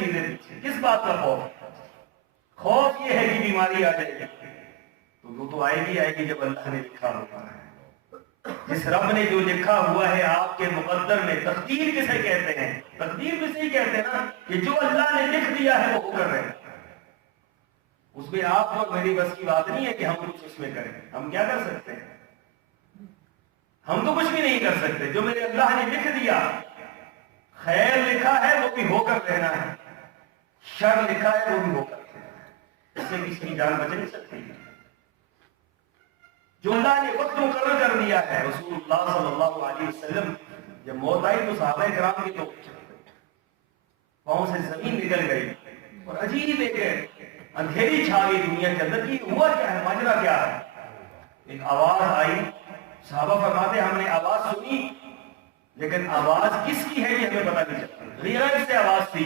چیزیں پیچھے، کس بات کا خوف؟ خوف یہ ہے کہ بیماری آ جائے گی، تو وہ تو آئے گی جب اللہ نے لکھا ہوتا ہے۔ جس رب نے جو لکھا ہوا ہے آپ کے مقدر میں، تقدیر کسے کہتے ہیں؟ تقدیر کسے کہتے ہیں نا، کہ جو اللہ نے لکھ دیا ہے وہ ہو کر رہے، اس میں آپ اور میری بس کی بات نہیں ہے کہ ہم کچھ اس میں کریں۔ ہم کیا کر سکتے ہیں؟ ہم تو کچھ بھی نہیں کر سکتے۔ جو میرے اللہ نے لکھ دیا، خیر لکھا ہے وہ بھی ہو کر رہنا ہے، شر لکھا ہے وہ بھی ہو کر رہنا ہے، اس سے کسی کی جان بچ نہیں سکتی۔ جو اللہ نے وقت مقرر کر دیا ہے، رسول اللہ صلی اللہ علیہ وسلم جب موت آئی تو صحابہ کرام کے تو پاؤں سے زمین نکل گئی، اور عجیب ایک اندھیری چھا گئی دنیا کے اندر کہ ہوا کیا ہے، ماجرا کیا ہے۔ ایک آواز آئی، صحابہ فرماتے ہم نے آواز سنی لیکن آواز کس کی ہے یہ ہمیں پتہ نہیں چلا، غیرت سے آواز تھی۔